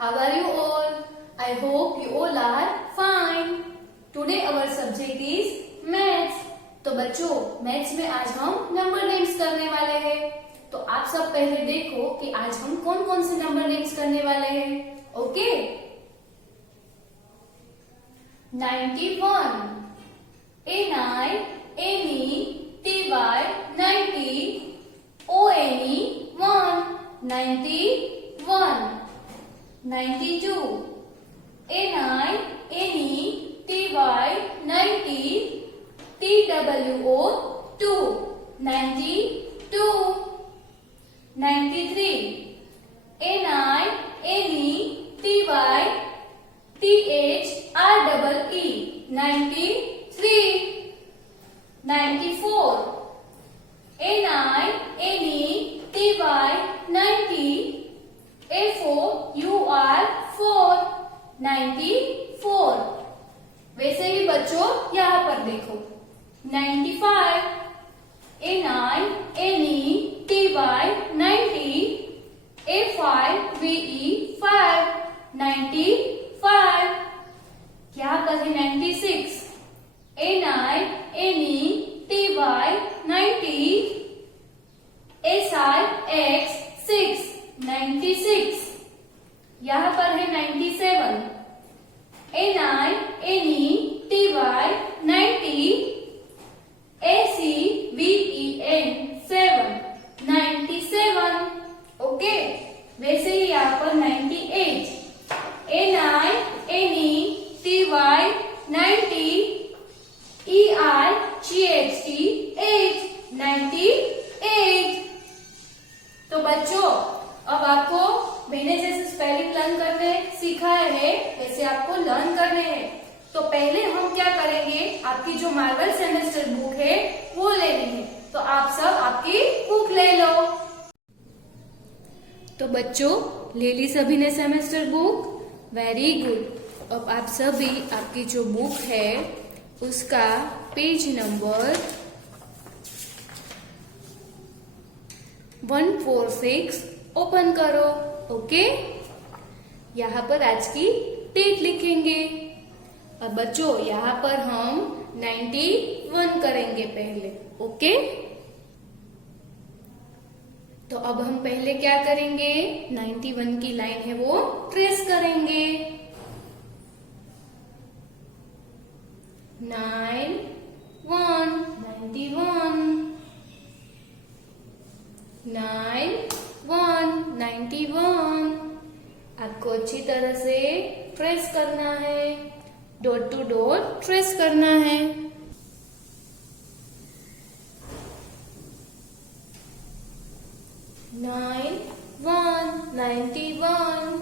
How are you all? I hope you all are fine. Today our subject is maths. तो बच्चों maths में आज हम number names करने वाले हैं। तो आप सब पहले देखो कि आज हम कौन कौन से नंबर नेम्स करने वाले हैं। Okay 91 NINETY 90 ONE 1 91 92 NINETY 90 TWO 2 92 93 NINETY THREE 93 94 NINETY 90 FOUR 94। वैसे ही बच्चों यहाँ पर देखो 95 NINETY 90 FIVE 95। यहाँ पर है 96 NINETY 90 SIX 96। यहाँ पर है 97 NINETY 90 ACVEN 97। ओके वैसे ही यहाँ पर 98 NINETY 90 ERGHT 98। तो बच्चों अब आपको मैंने जैसे स्पेलिंग लर्न करने सिखाए हैं वैसे आपको लर्न करने हैं। तो पहले हम क्या करेंगे, आपकी जो मार्वल सेमेस्टर बुक है वो लेनी है। तो आप सब आपकी बुक ले लो। तो बच्चों ले ली सभी ने सेमेस्टर बुक, वेरी गुड। अब आप सभी आपकी जो बुक है उसका पेज नंबर 146 ओपन करो। ओके यहाँ पर आज की डेट लिखेंगे। अब बच्चों यहाँ पर हम 91 करेंगे पहले। ओके तो अब हम पहले क्या करेंगे, 91 की लाइन है वो ट्रेस करेंगे। 91 91 आपको अच्छी तरह से ट्रेस करना है, डॉट टू डॉट ट्रेस करना है। 91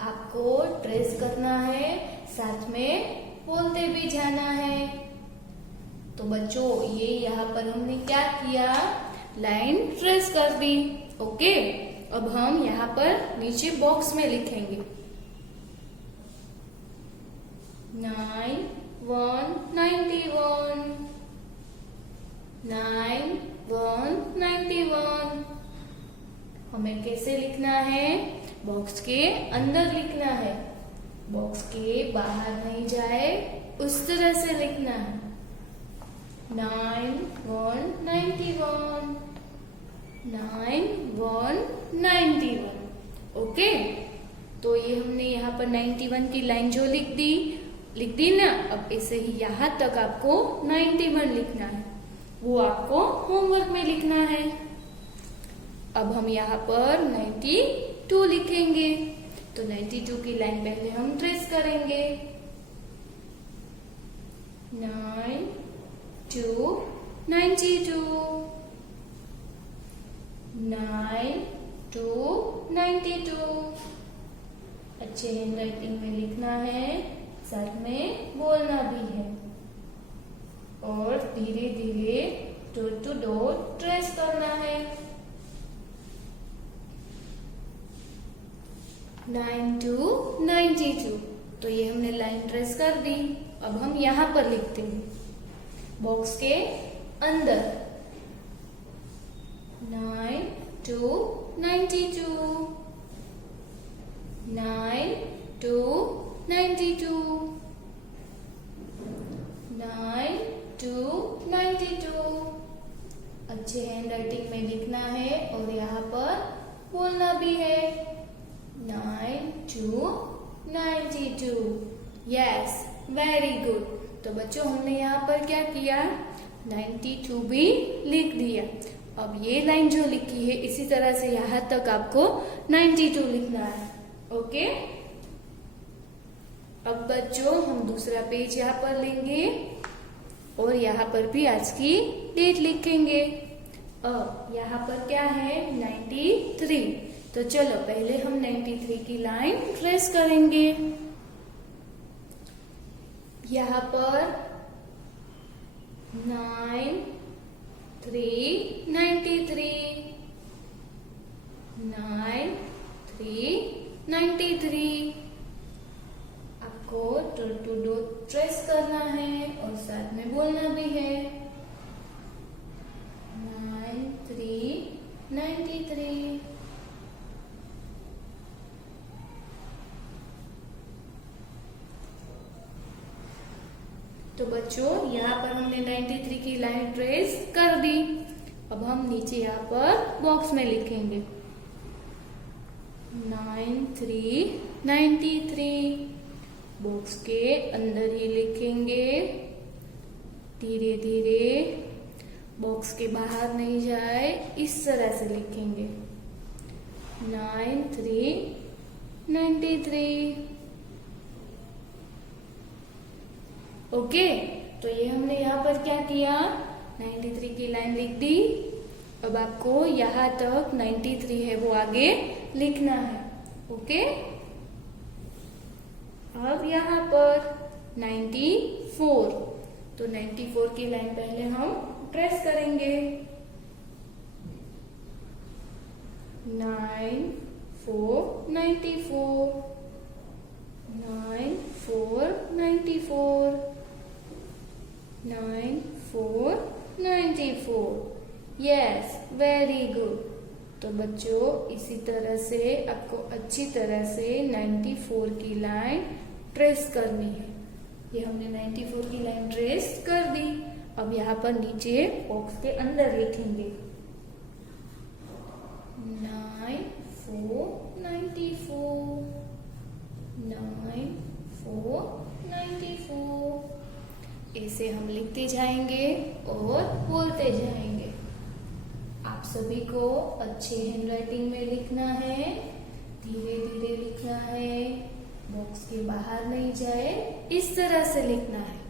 आपको ट्रेस करना है, साथ में बोलते भी जाना है। तो बच्चों ये यहाँ पर हमने क्या किया, लाइन ट्रेस कर दी। ओके अब हम यहाँ पर नीचे बॉक्स में लिखेंगे 91 हमें कैसे लिखना है, बॉक्स के अंदर लिखना है, बॉक्स के बाहर नहीं जाए उस तरह से लिखना है। 91 ओके तो ये हमने यहाँ पर 91 की लाइन जो लिख दी ना। अब ऐसे ही यहाँ तक आपको 91 लिखना है, वो आपको होमवर्क में लिखना है। अब हम यहाँ पर 92 लिखेंगे। तो 92 की लाइन पहले हम ट्रेस करेंगे 92 अच्छे हैंड राइटिंग में लिखना है, साथ में बोलना भी है और धीरे धीरे डॉट टू डॉट ट्रेस करना है। 92 तो ये हमने लाइन ट्रेस कर दी। अब हम यहाँ पर लिखते हैं बॉक्स के अंदर 9 to 92 9 बोलना भी है। 9 2 92। Yes, very good. तो बच्चों हमने यहाँ पर क्या किया, 92 भी लिख दिया। अब ये लाइन जो लिखी है इसी तरह से यहाँ तक आपको 92 लिखना है। ओके, अब बच्चों हम दूसरा पेज यहाँ पर लेंगे और यहाँ पर भी आज की डेट लिखेंगे। अब यहाँ पर क्या है, 93। तो चलो पहले हम 93 की लाइन ट्रेस करेंगे। यहाँ पर 9 3 93, 9 3 93। आपको टू डॉट ट्रेस करना है और साथ में बोलना भी है। 9 3 93। तो बच्चों यहाँ पर हमने 93 की लाइन ट्रेस कर दी। अब हम नीचे यहाँ पर बॉक्स में लिखेंगे 9 3 93। बॉक्स के अंदर ही लिखेंगे, धीरे धीरे, बॉक्स के बाहर नहीं जाए, इस तरह से लिखेंगे 9 3 93। ओके, तो ये हमने यहाँ पर क्या किया, 93 की लाइन लिख दी। अब आपको यहाँ तक 93 है वो आगे लिखना है। ओके, अब यहाँ पर 94। तो 94 की लाइन पहले हम ट्रेस करेंगे। 9 4 94, 9 4 94, 9 4 94। Yes, very good. तो बच्चों इसी तरह से आपको अच्छी तरह से 94 की लाइन ट्रेस करनी है। ये हमने 94 की लाइन ट्रेस कर दी। अब यहाँ पर नीचे बॉक्स के अंदर लिखेंगे 9 4 94, 9 4 94। ऐसे हम लिखते जाएंगे और बोलते जाएंगे। आप सभी को अच्छे हैंडराइटिंग में लिखना है, धीरे धीरे लिखना है, बॉक्स के बाहर नहीं जाए, इस तरह से लिखना है।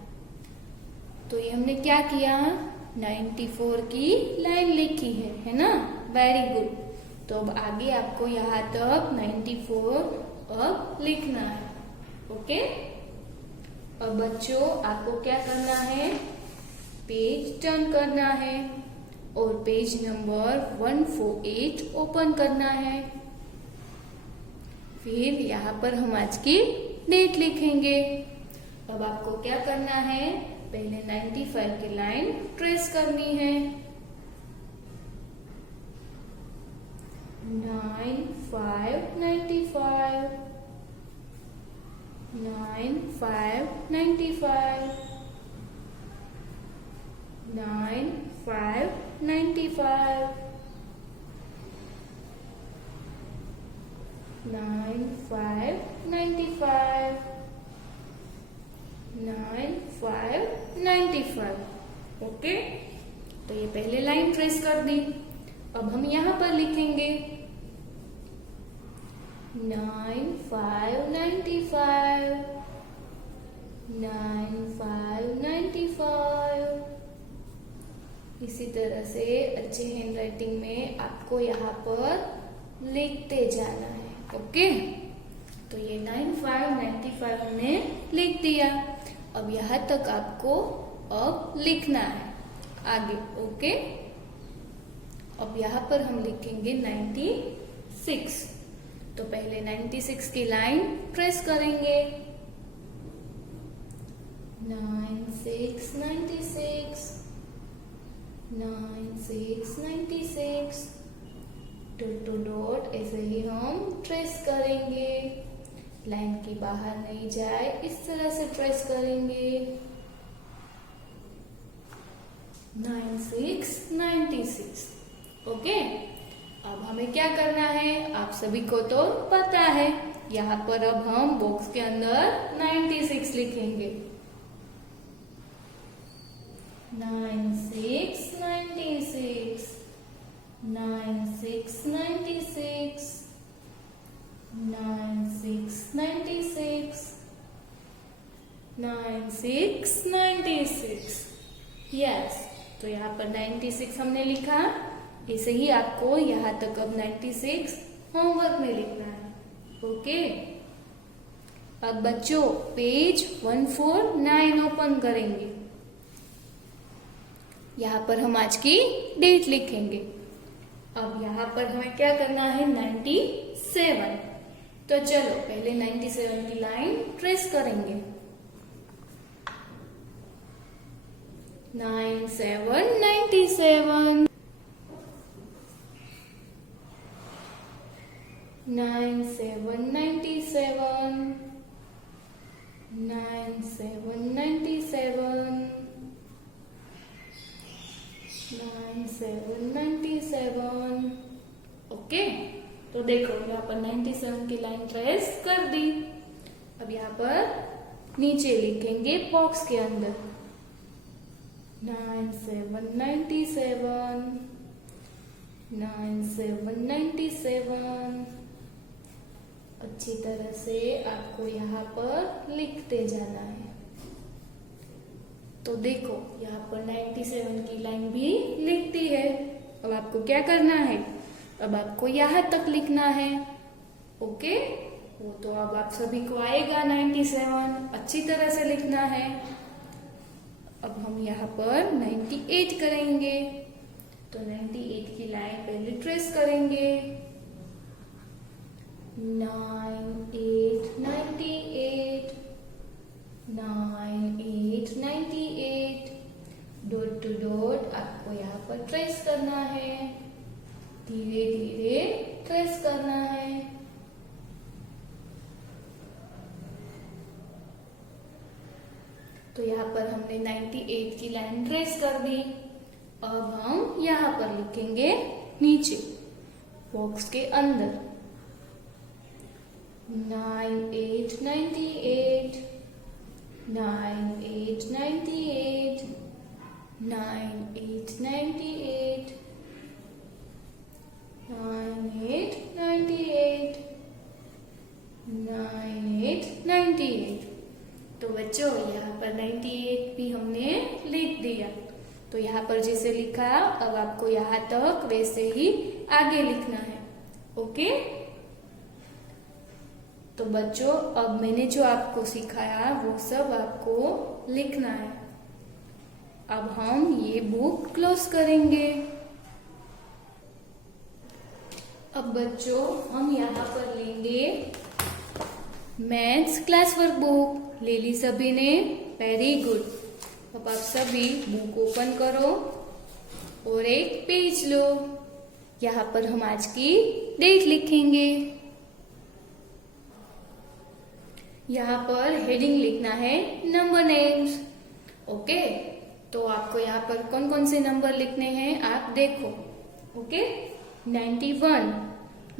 तो ये हमने क्या किया, 94 की लाइन लिखी है ना, वेरी गुड। तो अब आगे आपको यहाँ तक 94 अब लिखना है। ओके, अब बच्चों आपको क्या करना है, पेज टर्न करना है और पेज नंबर 148 ओपन करना है। फिर यहाँ पर हम आज की डेट लिखेंगे। अब आपको क्या करना है, पहले 95 की लाइन ट्रेस करनी है। 9 5 95, 9 5 95, 9 5 95, 9 5 95, 9 5 95। ओके, तो ये पहले लाइन ट्रेस कर दी। अब हम यहाँ पर लिखेंगे 9 5 95, 9 5 95। इसी तरह से अच्छे हैंडराइटिंग में आपको यहाँ पर लिखते जाना है। ओके, तो ये 9 5 95 हमने लिख दिया। अब यहाँ तक आपको अब लिखना है आगे। ओके, अब यहाँ पर हम लिखेंगे 96। तो पहले 96 की लाइन ट्रेस करेंगे। 9 6 96, 9 6 96, टू डॉट ऐसे ही हम ट्रेस करेंगे, लाइन के बाहर नहीं जाए, इस तरह से ट्रेस करेंगे। 9 6 96। ओके, अब हमें क्या करना है, आप सभी को तो पता है। यहाँ पर अब हम बॉक्स के अंदर 96 लिखेंगे। 96 96 96 96 96 96 96 96। यस, तो यहाँ पर 96 हमने लिखा। ऐसे ही आपको यहाँ तक अब 96 होमवर्क में लिखना है। ओके, अब बच्चों पेज 149 ओपन करेंगे। यहाँ पर हम आज की डेट लिखेंगे। अब यहाँ पर हमें क्या करना है, 97। तो चलो पहले 97 की लाइन ट्रेस करेंगे। 97 97 97 97 97 97 97 ओके, तो देखो यहाँ पर 97 की लाइन ट्रेस कर दी। अब यहाँ पर नीचे लिखेंगे बॉक्स के अंदर 97 97 97 97। अच्छी तरह से आपको यहाँ पर लिखते जाना है। तो देखो यहाँ पर 97 की लाइन भी लिखती है। अब आपको क्या करना है, अब आपको यहाँ तक लिखना है। ओके, वो तो अब आप सभी को आएगा 97, अच्छी तरह से लिखना है। अब हम यहाँ पर 98 करेंगे। तो 98 की लाइन पहले ट्रेस करेंगे। 98 98 98 98 डॉट टू डॉट आपको यहाँ पर ट्रेस करना है, धीरे धीरे ट्रेस करना है। तो यहाँ पर हमने 98 की लाइन ट्रेस कर दी। अब हम यहाँ पर लिखेंगे नीचे बॉक्स के अंदर 98 98 98 98 98 98 98 98 98 98। तो बच्चों यहाँ पर 98 भी हमने लिख दिया। तो यहाँ पर जैसे लिखा अब आपको यहाँ तक वैसे ही आगे लिखना है। ओके, तो बच्चों अब मैंने जो आपको सिखाया वो सब आपको लिखना है। अब हम ये बुक क्लोज करेंगे। अब बच्चों हम यहाँ पर लेंगे मैथ्स क्लास वर्क बुक। ले ली सभी ने, वेरी गुड। अब आप सभी बुक ओपन करो और एक पेज लो। यहाँ पर हम आज की डेट लिखेंगे। यहाँ पर हेडिंग लिखना है नंबर नेम्स। ओके, तो आपको यहाँ पर कौन कौन से नंबर लिखने हैं आप देखो। ओके, 91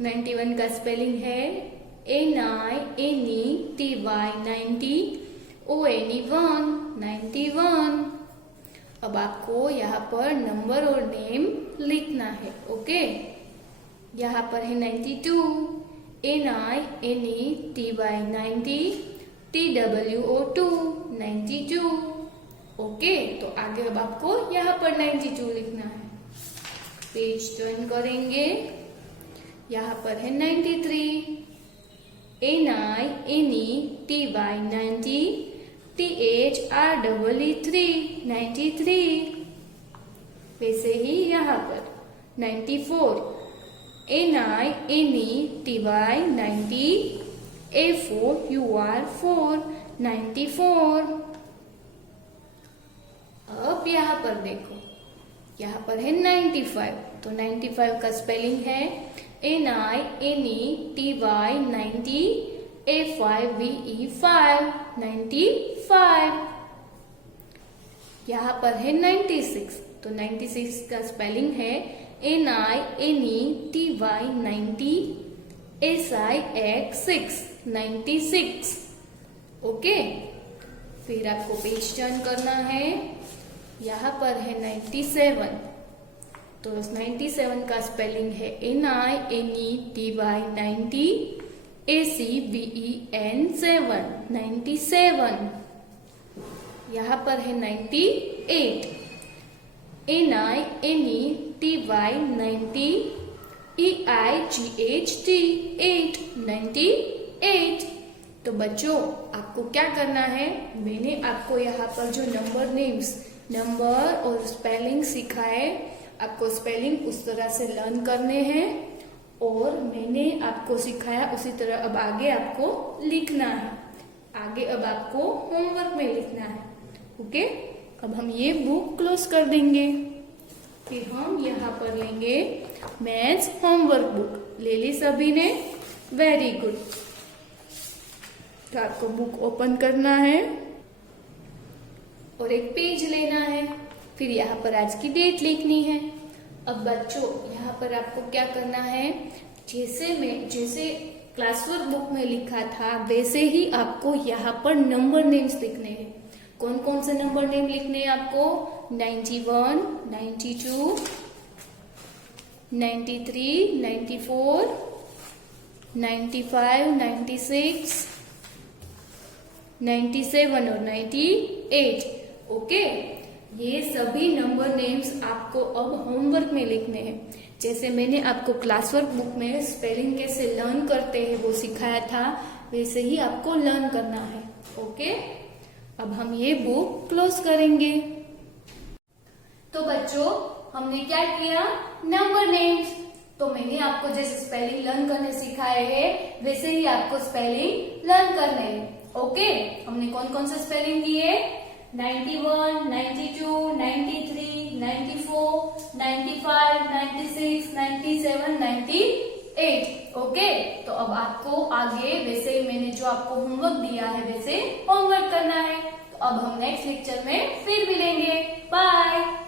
91 का स्पेलिंग है NINETY 90 ONE 91। अब आपको यहाँ पर नंबर और नेम लिखना है। ओके, यहाँ पर है 92 NINETY 90 TWO2 92। ओके, तो आगे अब आपको यहाँ पर 92 लिखना है। पेज टर्न करेंगे। यहाँ पर है 93 NINETY 90 THREE 93। वैसे ही यहाँ पर 94 NINETY 90 A4UR4 94। अब यहाँ पर देखो, यहाँ पर है 95। तो 95 का स्पेलिंग है NINETY 90 A5VE5 95। यहाँ पर है 96। तो 96 का स्पेलिंग है NINETY 90, SIX 96। ओके, फिर आपको पेज टर्न करना है। यहाँ पर है 97, तो 97 का स्पेलिंग है NINETY 90, ACBEN 7 97। यहाँ पर है 98, NINETY 90, EIGHT 8 98। तो बच्चों, आपको क्या करना है, मैंने आपको यहाँ पर जो नंबर और स्पेलिंग सिखाए, आपको स्पेलिंग उस तरह से लर्न करने हैं और मैंने आपको सिखाया उसी तरह अब आगे आपको लिखना है। आगे अब आपको होमवर्क में लिखना है। ओके, अब हम ये बुक क्लोज कर देंगे। फिर हम यहाँ पर लेंगे मैथ्स होमवर्क बुक। ले ली सभी ने? Very good. तो आपको बुक ओपन करना है और एक पेज लेना है। फिर यहाँ पर आज की डेट लिखनी है। अब बच्चों, यहाँ पर आपको क्या करना है, जैसे क्लास वर्क बुक में लिखा था वैसे ही आपको यहाँ पर नंबर नेम्स लिखने हैं। कौन कौन से नंबर नेम लिखने हैं आपको? 91, 92, 93, 94, 95, 96, 97 और 98। ओके, ये सभी नंबर नेम्स आपको अब होमवर्क में लिखने हैं। जैसे मैंने आपको क्लास वर्क बुक में स्पेलिंग कैसे लर्न करते हैं वो सिखाया था, वैसे ही आपको लर्न करना है। ओके, अब हम ये बुक क्लोज करेंगे। तो बच्चों, हमने क्या किया, नंबर नेम्स। तो मैंने आपको जैसे स्पेलिंग लर्न करने सिखाए हैं वैसे ही आपको स्पेलिंग लर्न करने हैं। ओके, हमने कौन कौन से स्पेलिंग किए? 91, 92, 93, 94, 95, 96, 97, 98। ओके, तो अब आपको आगे वैसे मैंने जो आपको होमवर्क दिया है वैसे होमवर्क करना है। तो अब हम नेक्स्ट लेक्चर में फिर मिलेंगे। बाय।